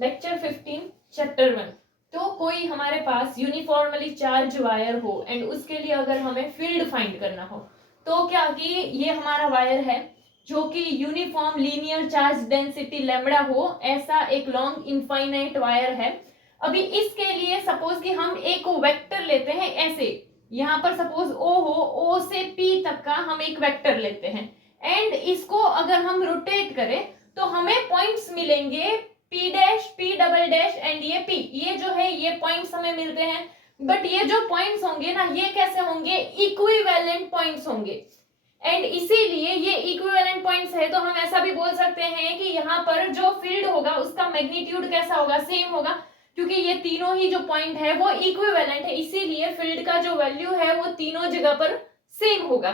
Lecture 15 chapter 1। तो कोई हमारे पास यूनिफॉर्मली चार्ज वायर हो एंड उसके लिए अगर हमें फील्ड फाइंड करना हो तो क्या कि ये हमारा वायर है जो कि uniform linear charge density lambda हो, ऐसा एक लॉन्ग इनफाइनाइट वायर है। अभी इसके लिए सपोज कि हम एक वेक्टर लेते हैं ऐसे, यहाँ पर सपोज ओ हो, ओ से पी तक का हम एक वेक्टर लेते हैं एंड इसको अगर हम रोटेट करें तो हमें पॉइंट्स मिलेंगे P dash, P double dash and ये पी, ये जो है ये पॉइंट्स हमें मिलते हैं। बट ये जो पॉइंट्स होंगे ना, ये कैसे होंगे, इक्विवेलेंट पॉइंट्स होंगे एंड इसीलिए ये इक्विवेलेंट पॉइंट्स है तो हम ऐसा भी बोल सकते हैं कि यहाँ पर जो फील्ड होगा उसका मैग्नीट्यूड कैसा होगा, सेम होगा, क्योंकि ये तीनों ही जो पॉइंट है वो इक्विवेलेंट है, इसीलिए फील्ड का जो वैल्यू है वो तीनों जगह पर सेम होगा।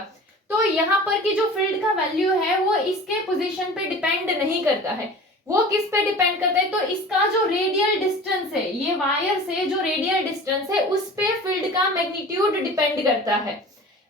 तो यहाँ पर की जो फील्ड का वैल्यू है वो इसके पोजीशन पे डिपेंड नहीं करता है, वो किस पे डिपेंड करता है, तो इसका जो रेडियल डिस्टेंस है, ये वायर से जो रेडियल डिस्टेंस है उस पे फील्ड का मैग्नीट्यूड डिपेंड करता है।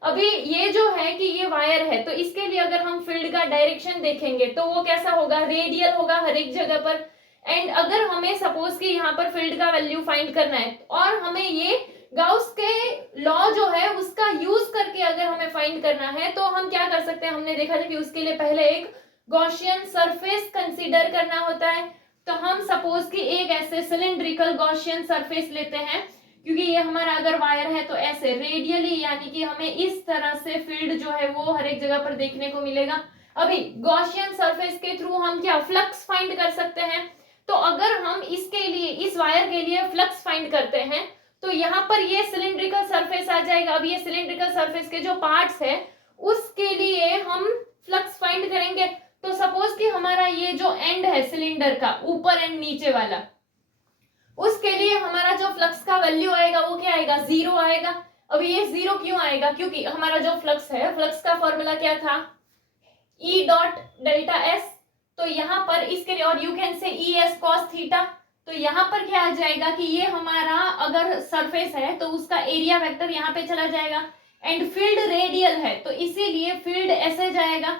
अभी ये जो है कि ये वायर है तो इसके लिए अगर हम फील्ड का डायरेक्शन देखेंगे तो वो कैसा होगा, रेडियल होगा हर एक जगह पर। एंड अगर हमें सपोज कि यहाँ पर फील्ड का वैल्यू फाइंड करना है और हमें ये गाउस के लॉ जो है उसका यूज करके अगर हमें फाइंड करना है तो हम क्या कर सकते हैं, हमने देखा था कि उसके लिए पहले एक गॉसियन सरफेस कंसीडर करना होता है। तो हम सपोज कि एक ऐसे सिलिंड्रिकल गॉसियन सरफेस लेते हैं, क्योंकि ये हमारा अगर वायर है तो ऐसे रेडियली यानी कि हमें इस तरह से फील्ड जो है वो हर एक जगह पर देखने को मिलेगा। अभी गॉसियन सरफेस के थ्रू हम क्या फ्लक्स फाइंड कर सकते हैं, तो अगर हम इसके लिए इस वायर के लिए फ्लक्स फाइंड करते हैं तो यहाँ पर ये सिलिंड्रिकल सरफेस आ जाएगा। अब ये सिलिंड्रिकल सरफेस के जो पार्ट्स है उसके लिए हम फ्लक्स फाइंड करेंगे। तो सपोज कि हमारा ये जो एंड है सिलेंडर का, ऊपर एंड नीचे वाला, उसके लिए हमारा जो फ्लक्स का वैल्यू आएगा वो क्या आएगा, 0 आएगा। अब ये 0 क्यों आएगा, क्योंकि हमारा जो फ्लक्स है, फ्लक्स का फॉर्मूला क्या था, E डॉट डेल्टा एस। तो यहाँ पर इसके लिए, और you can say E S cos theta, तो यहाँ पर क्या आ जाएगा कि ये हमारा अगर सरफेस है तो उसका एरिया वेक्टर यहाँ पे चला जाएगा एंड फील्ड रेडियल है तो इसीलिए फील्ड ऐसे जाएगा,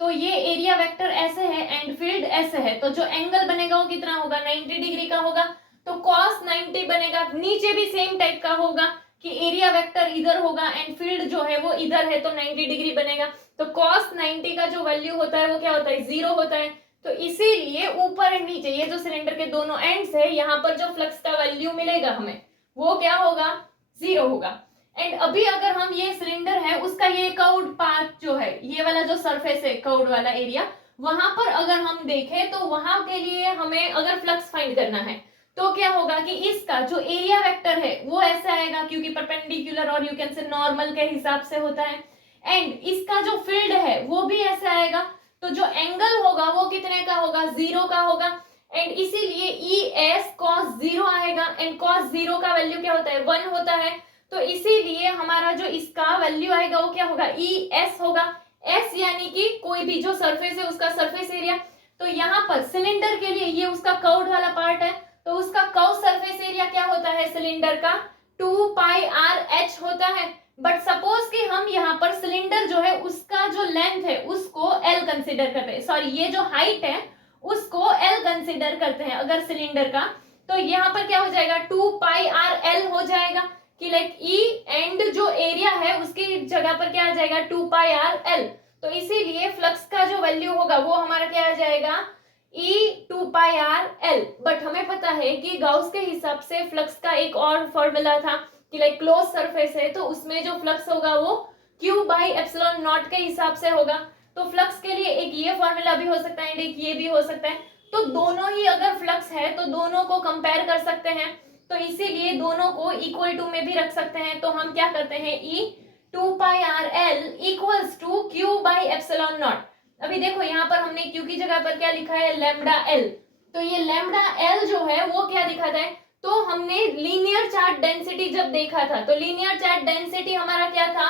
तो ये एरिया वेक्टर ऐसे है एंड फील्ड ऐसे है, तो जो एंगल बनेगा वो कितना होगा, 90 डिग्री का होगा, तो cos 90 बनेगा। नीचे भी सेम टाइप का होगा कि एरिया वेक्टर इधर होगा एंड फील्ड जो है वो इधर है तो 90 डिग्री बनेगा। तो cos 90 का जो वैल्यू होता है वो क्या होता है, 0 होता है। तो इसीलिए ऊपर एंड नीचे ये जो सिलेंडर के दोनों एंड्स है, यहाँ पर जो फ्लक्स का वैल्यू मिलेगा हमें वो क्या होगा, 0 होगा। एंड अभी अगर हम ये सिलेंडर है उसका ये कर्व्ड पार्ट जो है, ये वाला जो सरफेस है कर्व्ड वाला एरिया, वहां पर अगर हम देखें तो वहां के लिए हमें अगर फ्लक्स फाइंड करना है तो क्या होगा कि इसका जो एरिया वेक्टर है वो ऐसा आएगा, क्योंकि परपेंडिकुलर और यू कैन से नॉर्मल के हिसाब से होता है। एंड इसका जो फील्ड है वो भी ऐसा आएगा, तो जो एंगल होगा वो कितने का होगा, 0 का होगा एंड इसीलिए ई एस कॉस 0 आएगा एंड कॉस 0 का वैल्यू क्या होता है, 1 होता है। तो इसीलिए हमारा जो इसका वैल्यू आएगा वो क्या होगा, ई एस होगा। एस यानी कि कोई भी जो सरफेस है उसका सरफेस एरिया, तो यहाँ पर सिलेंडर के लिए ये उसका कर्व्ड वाला पार्ट है तो उसका कर्व सरफेस एरिया क्या होता है सिलेंडर का, 2 पाई आर एच होता है। बट सपोज कि हम यहाँ पर सिलेंडर जो है उसका जो लेंथ है उसको एल कंसिडर करते हैं, सॉरी ये जो हाइट है उसको एल कंसिडर करते हैं अगर सिलेंडर का, तो यहाँ पर क्या हो जाएगा, 2 पाई आर एल हो जाएगा कि लाइक ई एंड जो एरिया है उसकी जगह पर क्या आ जाएगा, 2 पाई आर एल। तो इसीलिए फ्लक्स का जो वैल्यू होगा वो हमारा क्या आ जाएगा, E 2 pi R L. But हमें पता है कि गाउस के हिसाब से फ्लक्स का एक और फॉर्मूला था कि लाइक क्लोज सरफेस है तो उसमें जो फ्लक्स होगा वो Q बाई एप्सिलॉन नॉट के हिसाब से होगा। तो फ्लक्स के लिए एक ये फॉर्मूला भी हो सकता है, एक ये भी हो सकता है, तो दोनों ही अगर फ्लक्स है तो दोनों को कंपेयर कर सकते हैं, तो इसीलिए दोनों को इक्वल टू में भी रख सकते हैं। तो हम क्या करते हैं, E 2 pi R L equals to Q by epsilon naught. अभी देखो यहाँ पर हमने Q की जगह पर क्या लिखा है, लैम्बडा एल, तो ये लैम्बडा एल जो है वो क्या दिखाता है, तो हमने लीनियर चार्ज डेंसिटी जब देखा था तो लीनियर चार्ज डेंसिटी हमारा क्या था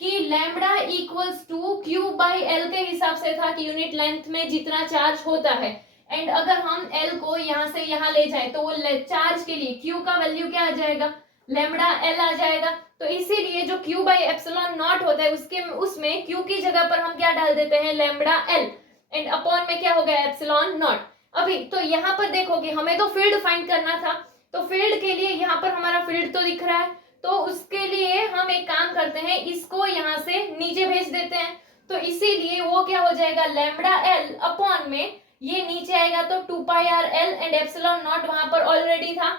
कि lambda equals to Q by L के हिसाब से था कि यूनिट लेंथ में जितना चार्ज होता है। एंड अगर हम एल को यहाँ से यहाँ ले जाए तो वो चार्ज के लिए क्यू का वैल्यू क्या आ जाएगा, लैम्बडा एल आ जाएगा। तो इसीलिए जो क्यू बाई एप्सिलॉन नॉट होता है उसके उसमें क्यू की जगह पर हम क्या डाल देते हैं, लैम्बडा एल एंड अपॉन में क्या हो गया, एप्सिलॉन नॉट। अभी तो यहाँ पर देखो कि हमें तो फील्ड फाइंड करना था, तो फील्ड के लिए यहाँ पर हमारा फील्ड तो दिख रहा है, तो उसके लिए हम एक काम करते हैं, इसको यहाँ से नीचे भेज देते हैं। तो इसीलिए वो क्या हो जाएगा, लैम्बडा एल अपॉन में ये नीचे आएगा तो 2πr L and epsilon not वहां पर ऑलरेडी था,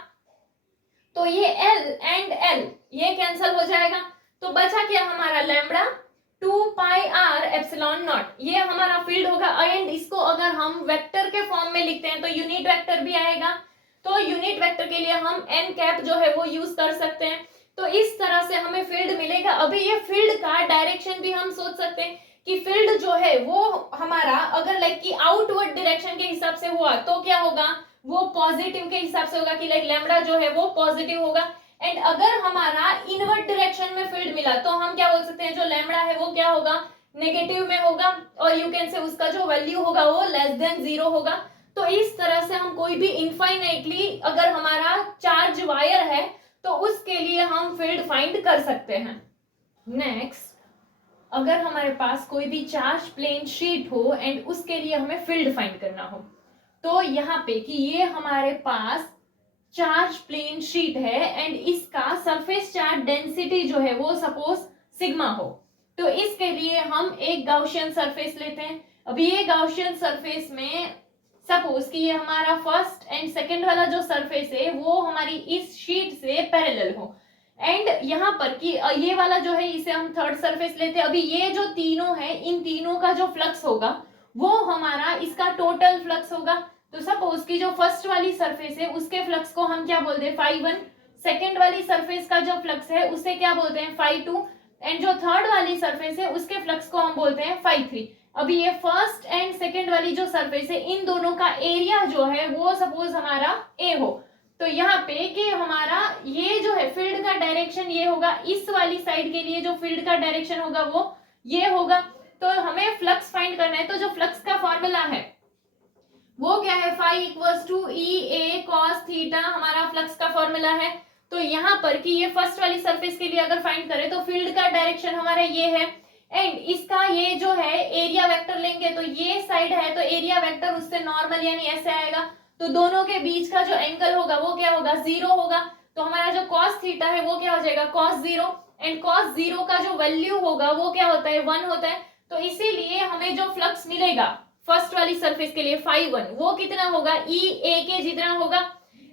तो ये एल एंड एल ये कैंसिल हो जाएगा, तो बचा क्या हमारा लैम्बडा 2πr एप्सिलॉन नॉट, ये हमारा फील्ड होगा। एंड इसको अगर हम वेक्टर के फॉर्म में लिखते हैं तो यूनिट वेक्टर भी आएगा, तो यूनिट वेक्टर के लिए हम एन कैप जो है वो यूज कर सकते हैं। तो इस तरह से हमें फील्ड मिलेगा। अभी ये फील्ड का डायरेक्शन भी हम सोच सकते हैं कि फील्ड जो है वो हमारा अगर लाइक कि आउटवर्ड डायरेक्शन के हिसाब से हुआ तो क्या होगा, वो पॉजिटिव के हिसाब से होगा कि लाइक लैम्बडा जो है वो पॉजिटिव होगा। एंड अगर हमारा इनवर्ट डायरेक्शन में फील्ड मिला तो हम क्या बोल सकते हैं, जो लैम्बडा है वो क्या होगा, नेगेटिव में होगा, और यू कैन से उसका जो वैल्यू होगा वो लेस देन 0 होगा। तो इस तरह से हम कोई भी इनफाइनाइटली अगर हमारा चार्ज वायर है तो उसके लिए हम फील्ड फाइंड कर सकते हैं। नेक्स्ट, अगर हमारे पास कोई भी चार्ज प्लेन शीट हो एंड उसके लिए हमें फील्ड फाइंड करना हो, तो यहाँ पे कि ये हमारे पास चार्ज प्लेन शीट है एंड इसका सरफेस चार्ज डेंसिटी जो है वो सपोज सिग्मा हो, तो इसके लिए हम एक गाउसियन सरफेस लेते हैं। अभी ये गाउसियन सरफेस में सपोज कि ये हमारा फर्स्ट एंड सेकंड वाला जो सरफेस है वो हमारी इस शीट से पैरेलल हो, एंड यहाँ पर कि ये वाला जो है इसे हम थर्ड सरफेस लेते हैं। अभी ये जो तीनों है इन तीनों का जो फ्लक्स होगा वो हमारा इसका टोटल फ्लक्स होगा। तो सपोज कि जो फर्स्ट वाली सरफेस है उसके फ्लक्स को हम क्या बोलते हैं, φ1, सेकेंड वाली सरफेस का जो फ्लक्स है उसे क्या बोलते हैं, φ2, एंड जो थर्ड वाली सरफेस है उसके फ्लक्स को हम बोलते हैं φ3। अभी ये फर्स्ट एंड सेकेंड वाली जो सरफेस है इन दोनों का एरिया जो है वो सपोज हमारा ए हो, तो यहाँ पे कि हमारा ये जो है फील्ड का डायरेक्शन ये होगा, इस वाली साइड के लिए जो फील्ड का डायरेक्शन होगा वो ये होगा। तो हमें फ्लक्स फाइंड करना है, तो जो फ्लक्स का फॉर्मूला है वो क्या है, φ equals to E A cos theta हमारा फ्लक्स का फॉर्मूला है। तो यहाँ पर कि ये फर्स्ट वाली सरफेस के लिए अगर फाइंड करें तो फील्ड का डायरेक्शन हमारा ये है, एंड इसका ये जो है एरिया वेक्टर लेंगे तो ये साइड है तो एरिया वेक्टर उससे नॉर्मल यानी ऐसे आएगा, तो दोनों के बीच का जो एंगल होगा वो क्या होगा, 0 होगा। तो हमारा जो cos थीटा है वो क्या हो जाएगा, cos 0, एंड cos 0 का जो वैल्यू होगा वो क्या होता है, 1 होता है। तो इसीलिए हमें जो फ्लक्स मिलेगा फर्स्ट वाली सरफेस के लिए φ1 वो कितना होगा, ई ए के जितना होगा।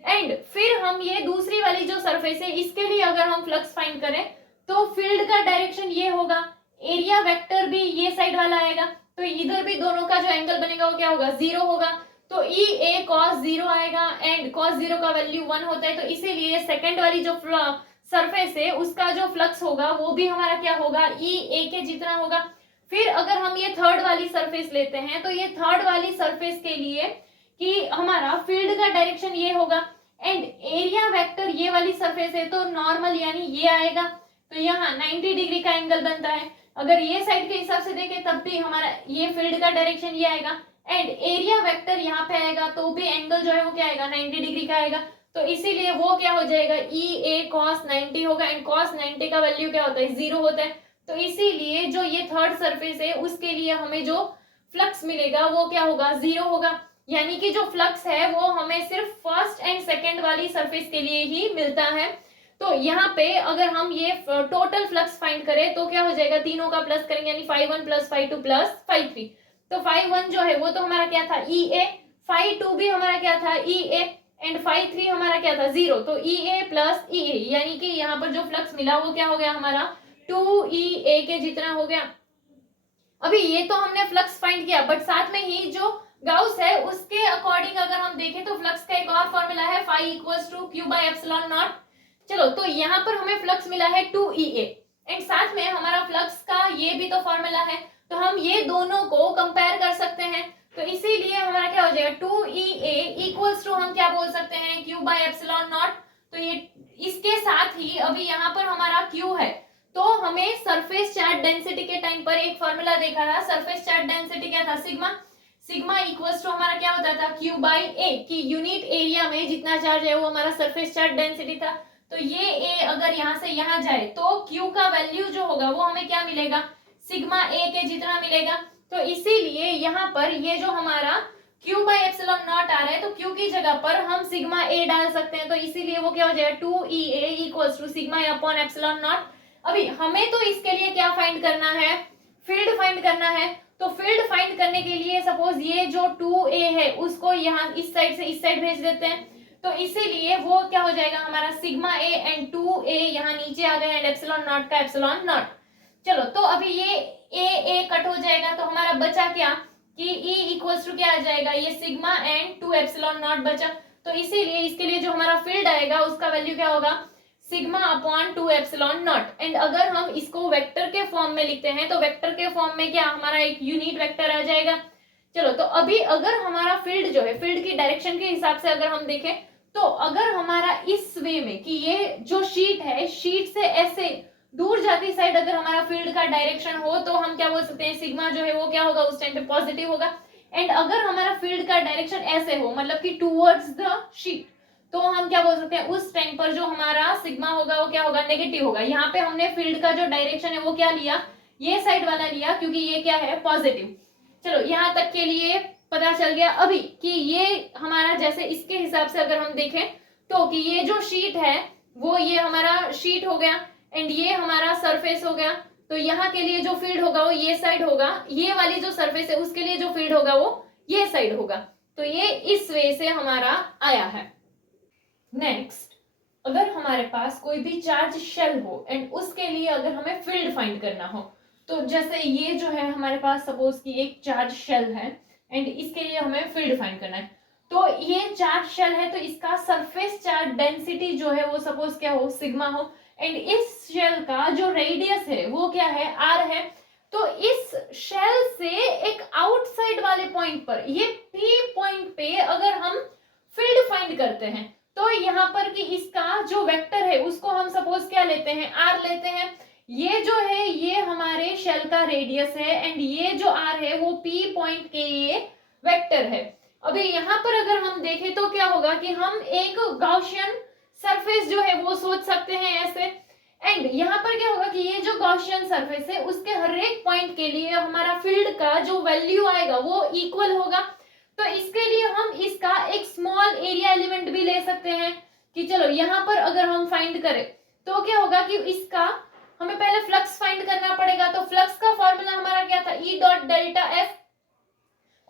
एंड फिर हम ये दूसरी वाली जो सरफेस है इसके लिए अगर हम फ्लक्स फाइंड करें तो फील्ड का डायरेक्शन ये होगा, एरिया वेक्टर भी ये साइड वाला आएगा, तो इधर भी दोनों का जो एंगल बनेगा वो क्या होगा, 0 होगा। तो ई ए cos 0 आएगा एंड cos 0 का वैल्यू 1 होता है, तो इसीलिए सेकंड वाली जो सरफेस है उसका जो फ्लक्स होगा वो भी हमारा क्या होगा, ई ए के जितना होगा। फिर अगर हम ये थर्ड वाली सरफेस लेते हैं तो ये थर्ड वाली सरफेस के लिए कि हमारा फील्ड का डायरेक्शन ये होगा एंड एरिया वेक्टर ये वाली सरफेस है तो नॉर्मल यानी ये आएगा, तो यहाँ 90 डिग्री का एंगल बनता है। अगर ये साइड के हिसाब से देखें तब भी हमारा ये फील्ड का डायरेक्शन ये आएगा एंड एरिया वेक्टर यहाँ पे आएगा तो भी एंगल जो है वो क्या आएगा, 90 डिग्री का आएगा। तो इसीलिए वो क्या हो जाएगा, ई ए cos 90 होगा एंड cos 90 का वैल्यू क्या होता है, 0 होता है। तो इसीलिए जो ये थर्ड सरफेस है उसके लिए हमें जो फ्लक्स मिलेगा वो क्या होगा, 0 होगा, यानी कि जो फ्लक्स है वो हमें सिर्फ फर्स्ट एंड सेकेंड वाली सरफेस के लिए ही मिलता है। तो यहाँ पे अगर हम ये टोटल फ्लक्स फाइंड करें तो क्या हो जाएगा, तीनों का प्लस करेंगे यानी φ1 प्लस φ2 प्लस φ3। तो φ1 जो है वो तो हमारा क्या था, ई ए, φ2 भी हमारा क्या था, ई ए, एंड φ3 हमारा क्या था, 0। तो ई ए प्लस ई ए यानी कि यहाँ पर जो फ्लक्स मिला वो क्या हो गया हमारा, 2 ई ए के जितना हो गया। अभी ये तो हमने फ्लक्स फाइंड किया, बट साथ में ही जो गाउस है उसके अकॉर्डिंग अगर हम देखें तो फ्लक्स का एक और फॉर्मूला है, φ equals to q by epsilon not. चलो, तो यहाँ पर हमें फ्लक्स मिला है 2EA एंड साथ में हमारा फ्लक्स का ये भी तो फॉर्मूला है, तो हम ये दोनों को कंपेयर कर सकते हैं। तो इसीलिए हमारा क्या हो जाएगा, 2EA इक्वल्स टू हम क्या बोल सकते हैं, q बाय एप्सिलॉन नॉट। तो ये इसके साथ ही अभी यहाँ पर हमारा q है, तो हमें सरफेस चार्ज डेंसिटी के टाइम पर एक फॉर्मूला देखा था, सरफेस चार्ज डेंसिटी क्या था, सिग्मा। सिग्मा इक्वल्स टू हमारा क्या होता था, q बाई ए, कि यूनिट एरिया में जितना चार्ज है वो हमारा सरफेस चार्ज डेंसिटी था। तो ये a अगर यहाँ से यहाँ जाए तो q का वैल्यू जो होगा वो हमें क्या मिलेगा, सिग्मा a के जितना मिलेगा। तो इसीलिए यहाँ पर ये जो हमारा Q बाई एप्सिलॉन नॉट आ रहा है तो Q की जगह पर हम सिग्मा ए डाल सकते हैं, तो इसीलिए वो क्या हो जाएगा 2EA equals to sigma A upon epsilon naught. अभी हमें तो इसके लिए क्या फाइंड करना है, फील्ड फाइंड करना है। तो फील्ड फाइंड करने के लिए सपोज ये जो 2A है उसको यहाँ इस साइड से इस साइड भेज देते हैं, तो इसीलिए वो क्या हो जाएगा हमारा सिग्मा ए एंड 2A यहाँ नीचे आ गया एंड एप्सिलॉन नॉट का एप्सिलॉन नॉट। चलो तो अभी ये ए कट हो जाएगा तो हमारा बचा क्या कि E इक्वल्स टू क्या आ जाएगा, ये सिग्मा एंड 2 एप्सिलॉन नॉट बचा। तो इसीलिए इसके लिए जो हमारा फील्ड आएगा उसका वैल्यू क्या होगा, sigma upon 2 epsilon not. And अगर हम इसको वेक्टर के फॉर्म में लिखते हैं तो वेक्टर के फॉर्म में क्या हमारा एक यूनिट वेक्टर आ जाएगा। चलो तो अभी अगर हमारा फील्ड जो है, फील्ड की डायरेक्शन के हिसाब से अगर हम देखें तो अगर हमारा इस वे में कि ये जो शीट है, शीट से ऐसे दूर जाती साइड अगर हमारा फील्ड का डायरेक्शन हो तो हम क्या बोल सकते हैं, सिग्मा जो है वो क्या होगा उस टाइम पे पॉजिटिव होगा। एंड अगर हमारा फील्ड का डायरेक्शन ऐसे हो मतलब कि टुवर्ड्स द शीट, तो हम क्या बोल सकते हैं उस टाइम पर जो हमारा सिग्मा होगा वो क्या होगा, नेगेटिव होगा। यहाँ पे हमने फील्ड का जो डायरेक्शन है वो क्या लिया, ये साइड वाला लिया क्योंकि ये क्या है पॉजिटिव। चलो यहाँ तक के लिए पता चल गया। अभी कि ये हमारा जैसे इसके हिसाब से अगर हम देखें तो कि ये जो शीट है वो ये हमारा शीट हो गया एंड ये हमारा सरफेस हो गया। तो यहाँ के लिए जो फील्ड होगा वो ये साइड होगा, ये वाली जो सरफेस है उसके लिए जो फील्ड होगा वो ये साइड होगा। तो ये इस वे से हमारा आया है। नेक्स्ट, अगर हमारे पास कोई भी चार्ज शेल हो एंड उसके लिए अगर हमें फील्ड फाइंड करना हो, तो जैसे ये जो है हमारे पास सपोज कि एक चार्ज शेल है एंड इसके लिए हमें फील्ड फाइंड करना है। तो ये चार्ज शेल है तो इसका सरफेस चार्ज डेंसिटी जो है वो सपोज क्या हो, सिग्मा हो। एंड इस शेल का जो रेडियस है वो क्या है, आर है। तो इस शेल से एक आउटसाइड वाले पॉइंट पर, ये पी पॉइंट पे अगर हम फील्ड फाइंड करते हैं तो यहाँ पर कि इसका जो वेक्टर है उसको हम सपोज क्या लेते हैं, आर लेते हैं। ये जो है ये हमारे शेल का रेडियस है एंड ये जो आर है वो पी पॉइंट के लिए वेक्टर है। अभी यहाँ पर अगर हम देखें तो क्या होगा कि हम एक गॉसियन सरफेस जो है वो सोच सकते हैं ऐसे। एंड यहाँ पर क्या होगा कि ये जो गॉसियन सरफेस है उसके हर एक पॉइंट के लिए हमारा फील्ड का जो वैल्यू आएगा वो इक्वल होगा। तो इसके लिए हम इसका एक स्मॉल एरिया एलिमेंट भी ले सकते हैं कि चलो यहाँ पर अगर हम फाइंड करें तो क्या होगा कि इसका हमें पहले फ्लक्स फाइंड करना पड़ेगा। तो फ्लक्स का फॉर्मूला हमारा क्या था, E डॉट डेल्टा एस,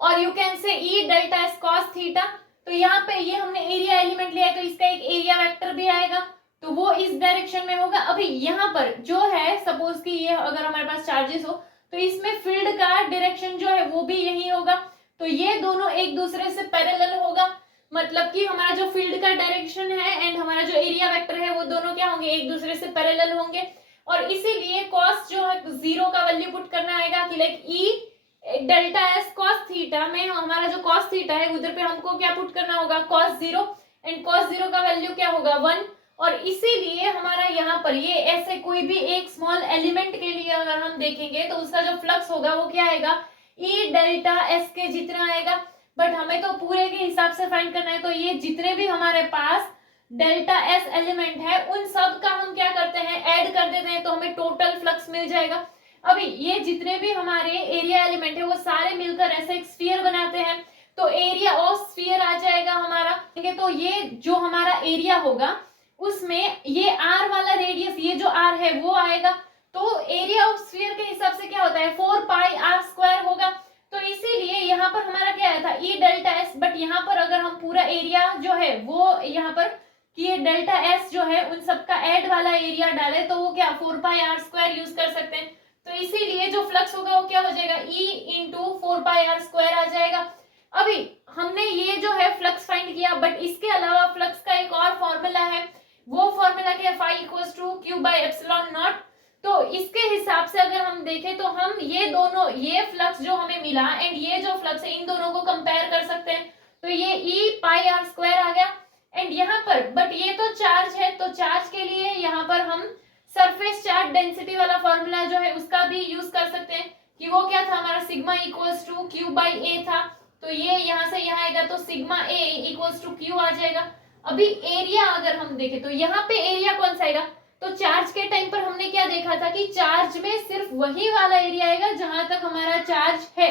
और you can say E delta S cos theta. तो यहाँ पे ये हमने एरिया एलिमेंट लिया है तो इसका एक एरिया वेक्टर भी आएगा तो वो इस डायरेक्शन में होगा। अभी यहाँ पर जो है सपोज कि ये अगर हमारे पास चार्जेस हो तो इसमें फील्ड का डायरेक्शन जो है वो भी यही होगा। तो ये दोनों एक दूसरे से पैरेलल होगा, मतलब कि हमारा जो फील्ड का डायरेक्शन है एंड हमारा जो एरिया वेक्टर है वो दोनों क्या होंगे, एक दूसरे से पैरेलल होंगे। और इसीलिए कॉस जो है 0 का वैल्यू पुट करना आएगा कि like E delta S cos theta में हमारा जो कॉस थीटा है उधर पे हमको क्या पुट करना होगा, कॉस 0, एंड कॉस 0 का वैल्यू क्या होगा 1। और इसीलिए हमारा यहाँ पर ये ऐसे कोई भी एक स्मॉल एलिमेंट के लिए अगर हम देखेंगे तो उसका जो फ्लक्स होगा वो क्या आएगा, E डेल्टा एस के जितना आएगा। बट हमें तो पूरे के हिसाब से फाइंड करना है तो ये जितने भी हमारे पास डेल्टा एस एलिमेंट है उन सब का हम क्या करते हैं, ऐड कर देते हैं तो हमें टोटल फ्लक्स मिल जाएगा। अभी ये जितने भी हमारे एरिया एलिमेंट है वो सारे मिलकर ऐसे एक स्फीयर बनाते हैं तो एरिया ऑफ स्फीयर आ जाएगा हमारा। तो ये जो हमारा एरिया होगा उसमें ये आर वाला रेडियस, ये जो आर है वो आएगा। तो एरिया ऑफ स्फीयर के हिसाब से क्या होता है 4 पाई आर स्क्वायर होगा। तो इसीलिए यहाँ पर हमारा क्या आया था E डेल्टा एस, बट यहाँ पर अगर हम पूरा एरिया जो है वो यहाँ पर कि ये डेल्टा एस जो है उन सबका ऐड वाला एरिया डाले तो वो क्या 4 पाई आर स्क्वायर यूज कर सकते हैं। तो इसीलिए जो फ्लक्स होगा वो क्या हो जाएगा, E into 4 pi r square आ जाएगा। अभी हमने ये जो है फ्लक्स फाइंड किया, बट इसके अलावा फ्लक्स का एक और फॉर्मूला है, वो फॉर्मूला क्या है, phi equals to Q by epsilon naught. तो इसके हिसाब से अगर हम देखें तो हम ये दोनों, ये फ्लक्स जो हमें मिला एंड ये जो फ्लक्स है इन दोनों को कंपेयर कर सकते हैं। तो ये E पाई आर स्क्वायर आ गया एंड यहाँ पर, बट ये तो चार्ज है तो चार्ज के लिए यहाँ पर हम सरफेस चार्ज डेंसिटी वाला फॉर्मूला जो है उसका भी यूज कर सकते हैं कि वो क्या था हमारा sigma equals to Q by a था। तो ये यहाँ से यहाँ आएगा तो sigma a equals to q आ जाएगा। अभी एरिया अगर हम देखें तो यहाँ पे एरिया कौन सा आएगा, तो चार्ज के टाइम पर हमने क्या देखा था कि चार्ज में सिर्फ वही वाला एरिया आएगा जहां तक हमारा चार्ज है।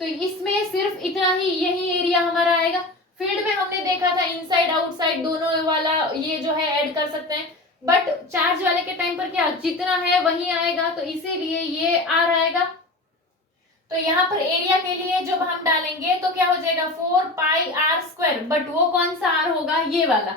तो इसमें सिर्फ इतना ही, यही एरिया हमारा आएगा। फील्ड में हमने देखा था इनसाइड आउटसाइड दोनों वाला ये जो है ऐड कर सकते हैं, बट चार्ज वाले के टाइम पर क्या जितना है वही आएगा, तो इसीलिए ये आर आएगा। तो यहाँ पर एरिया के लिए जब हम डालेंगे तो क्या हो जाएगा 4πr², बट वो कौन सा आर होगा, ये वाला।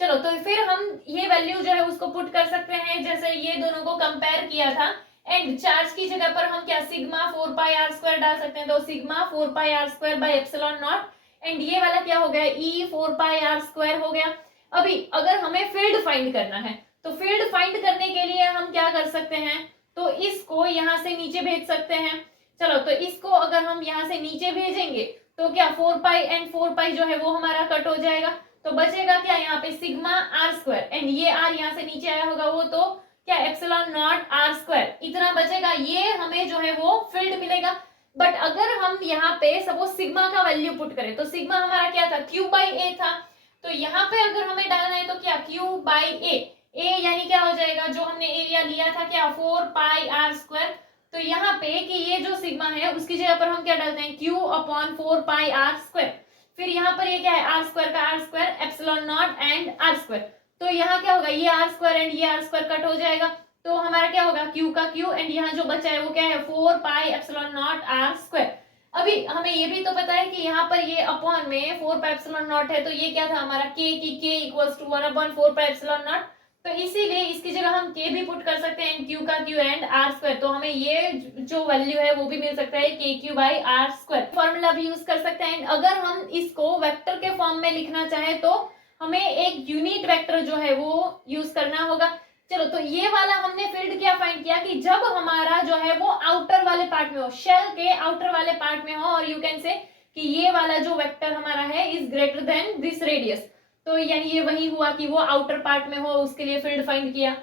चलो तो फिर हम ये वैल्यू जो है उसको पुट कर सकते हैं, जैसे ये दोनों को कंपेयर किया था, एंड चार्ज की जगह पर हम क्या सिग्मा 4πr² डाल सकते हैं, तो सिग्मा 4πr²/ε0, एंड ये वाला क्या हो गया E 4πr² हो गया। अभी अगर हमें फील्ड फाइंड करना है, तो फील्ड फाइंड करने के लिए हम क्या कर सकते हैं, तो इसको यहाँ से नीचे भेज सकते हैं। चलो तो इसको अगर हम यहाँ से नीचे भेजेंगे तो क्या 4π एंड 4π जो है वो हमारा कट हो जाएगा, तो बचेगा क्या यहाँ पे सिग्मा r², एंड ये r यहाँ से नीचे आया होगा वो तो क्या ε0r², इतना बचेगा, ये हमें जो है वो फील्ड मिलेगा। बट अगर हम यहाँ पे सपोज सिग्मा का वैल्यू पुट करें, तो सिग्मा हमारा क्या था Q/A था, तो यहाँ पे अगर हमें डालना है तो क्या Q/A, A यानी क्या हो जाएगा, जो हमने एरिया लिया था क्या 4πr², तो यहाँ पे कि ये जो सिग्मा है उसकी जगह पर हम क्या डालते हैं Q/4πr², फिर यहाँ पर ये क्या है r² का r² ε0 एंड r², तो यहाँ क्या होगा ये r² एंड ये r² कट हो जाएगा, तो हमारा क्या होगा Q का Q, एंड यहाँ जो बचा है वो क्या है 4πε0r²। अभी हमें ये भी तो पता है कि यहाँ पर ये अपॉन में 4πε0 है, तो ये क्या था हमारा K की K = 1/4πε0, तो इसीलिए इसकी जगह हम K भी पुट कर सकते हैं, Q का Q एंड r², तो हमें ये जो वैल्यू है वो भी मिल सकता है KQ/r²। फॉर्मूला भी यूज कर सकते हैं, अगर हम इसको वेक्टर के फॉर्म में लिखना चाहे तो हमें एक यूनिट वेक्टर जो है वो यूज करना होगा। चलो तो ये वाला हमने फील्ड क्या फाइंड किया कि जब हमारा जो है वो आउटर वाले पार्ट में हो, शेल के आउटर वाले पार्ट में हो, और यू कैन से कि ये वाला जो वेक्टर हमारा है is greater than this radius, तो यानी ये वही हुआ कि वो आउटर पार्ट में हो, उसके लिए फील्ड फाइंड किया।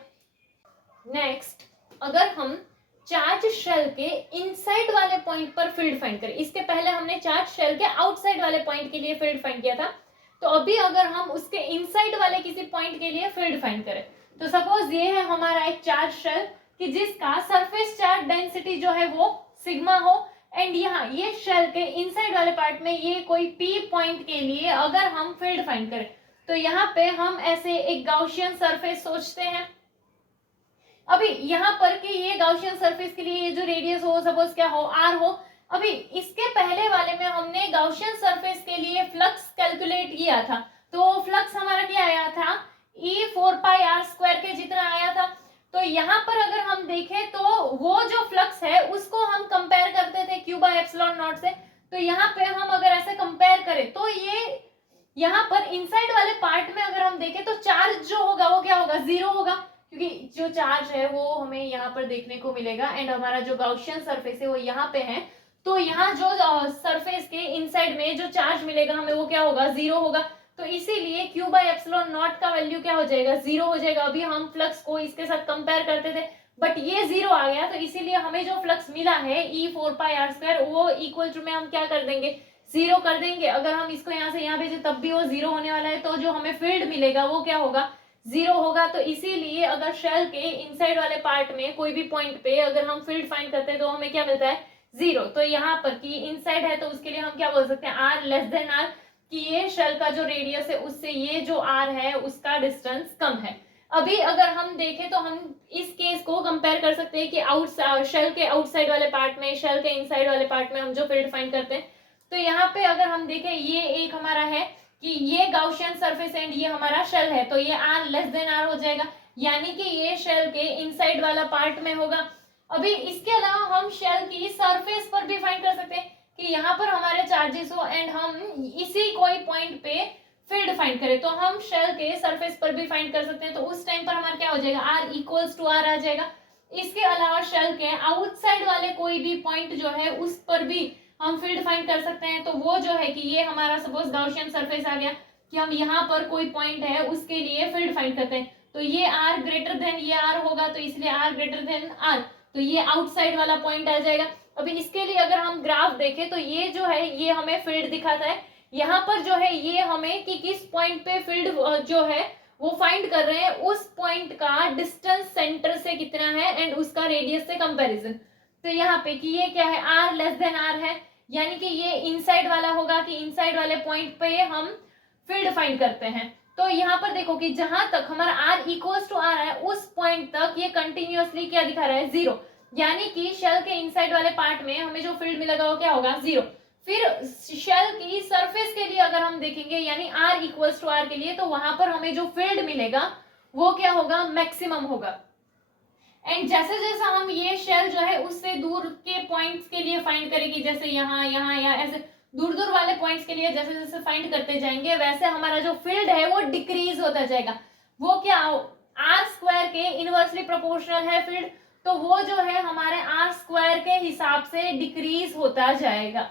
नेक्स्ट, अगर हम चार्ज शेल के इनसाइड वाले पॉइंट पर फील्ड फाइंड करें, इसके पहले हमने चार्ज शेल के आउटसाइड वाले पॉइंट के लिए फील्ड फाइंड किया था, तो अभी अगर हम उसके इनसाइड वाले किसी पॉइंट के लिए फील्ड फाइंड करें, तो सपोज ये है हमारा एक चार्ज शेल कि जिसका सरफेस चार्ज डेंसिटी जो है वो सिग्मा हो, एंड यहाँ ये शेल के इनसाइड वाले पार्ट में ये कोई P पॉइंट के लिए अगर हम फील्ड फाइंड करें, तो यहाँ पे हम ऐसे एक गाउशियन सरफेस सोचते हैं। अभी यहाँ पर कि ये गाउशियन सरफेस के लिए ये जो रेडियस हो सपोज क्या हो r हो, अभी इसके पहले वाले में हमने गाउशियन सरफेस के लिए फ्लक्स कैलकुलेट किया था, तो फ्लक्स हमारा क्या आया था E 4πr² के जितना आया था। तो यहाँ पर अगर हम देखें तो वो जो फ्लक्स है उसको हम कंपेयर करते थे Q/ε0 से, तो यहाँ पे हम अगर ऐसे कंपेयर करें तो ये यहाँ पर इनसाइड वाले पार्ट में अगर हम देखें तो चार्ज जो होगा वो क्या होगा 0 होगा, क्योंकि जो चार्ज है वो हमें यहाँ पर देखने को मिलेगा, एंड हमारा जो गाउशियन सरफेस है वो यहाँ पे है, तो यहाँ जो सरफेस के इनसाइड में जो चार्ज मिलेगा हमें वो क्या होगा 0 होगा, तो इसीलिए Q/ε0 का वैल्यू क्या हो जाएगा 0 हो जाएगा। अभी हम फ्लक्स को इसके साथ कंपेयर करते थे बट ये 0 आ गया, तो इसीलिए हमें जो फ्लक्स मिला है E 4πr² वो इक्वल टू में हम क्या कर देंगे 0 कर देंगे। अगर हम इसको यहाँ से यहाँ भेजे तब भी वो 0 होने वाला है, तो जो हमें फील्ड मिलेगा वो क्या होगा 0 होगा। तो इसीलिए अगर शेल के इनसाइड वाले पार्ट में कोई भी पॉइंट पे अगर हम फील्ड फाइंड करते हैं तो हमें क्या मिलता है 0। तो यहाँ पर कि इनसाइड है तो उसके लिए हम क्या बोल सकते हैं r r, कि ये शेल का जो रेडियस है उससे ये जो r है उसका डिस्टेंस कम है। अभी अगर हम देखें तो हम इस केस को कंपेयर कर सकते हैं कि शेल के आउटसाइड वाले पार्ट में शेल के इनसाइड वाले पार्ट में हम जो फील्ड फाइंड करते हैं, तो यहाँ पे अगर हम देखें ये एक हमारा है कि ये गाउशियन सरफेस एंड ये हमारा शेल है, तो ये r r हो जाएगा, यानी कि ये शेल के इनसाइड वाला पार्ट में होगा। अभी इसके अलावा हम शेल की सरफेस पर भी फाइंड कर सकते हैं कि यहाँ पर हमारे चार्जेस हो एंड हम इसी कोई पॉइंट पे फील्ड फाइंड करें, तो हम शेल के सरफेस पर भी फाइंड कर सकते हैं। तो उस टाइम पर हमारा क्या हो जाएगा r = r आ जाएगा। इसके अलावा शेल के आउटसाइड वाले कोई भी पॉइंट जो है उस पर भी हम फील्ड फाइंड कर सकते हैं। तो वो जो है कि ये हमारा सपोज गाउशियन सरफेस आ गया कि हम यहाँ पर कोई पॉइंट है उसके लिए फील्ड फाइंड करते हैं, तो ये r ग्रेटर देन ये r होगा, तो इसलिए r ग्रेटर देन r, तो ये आउटसाइड वाला पॉइंट आ जाएगा। अभी इसके लिए अगर हम ग्राफ देखें तो ये जो है ये हमें फील्ड दिखाता है, यहाँ पर जो है ये हमें कि किस पॉइंट पे फील्ड जो है वो फाइंड कर रहे हैं, उस पॉइंट का डिस्टेंस सेंटर से कितना है एंड उसका रेडियस से कंपैरिजन। तो यहाँ पे कि ये क्या है r r है, यानी कि ये इनसाइड वाला होगा कि इनसाइड वाले पॉइंट पे हम फील्ड फाइंड करते हैं। तो यहाँ पर देखो कि जहां तक हमारा r इक्वल्स टू आर है उस पॉइंट तक ये कंटिन्यूअसली क्या दिखा रहा है, 0, यानी कि शेल के इनसाइड वाले पार्ट में हमें जो फील्ड मिलेगा वो क्या होगा, 0। फिर शेल की सरफेस के लिए अगर हम देखेंगे यानी r इक्वल्स टू आर के लिए, तो वहां पर हमें जो फील्ड मिलेगा वो क्या होगा, मैक्सिमम होगा। एंड जैसे जैसे हम ये शेल जो है उससे दूर के पॉइंट्स के लिए फाइंड करेंगे, जैसे यहाँ यहाँ या ऐसे दूर दूर वाले पॉइंट्स के लिए जैसे जैसे फाइंड करते जाएंगे वैसे हमारा जो फील्ड है वो डिक्रीज होता जाएगा। वो क्या, आर स्क्वायर के इनवर्सली प्रोपोर्शनल है फील्ड, तो वो जो है हमारे आर स्क्वायर के हिसाब से डिक्रीज होता जाएगा।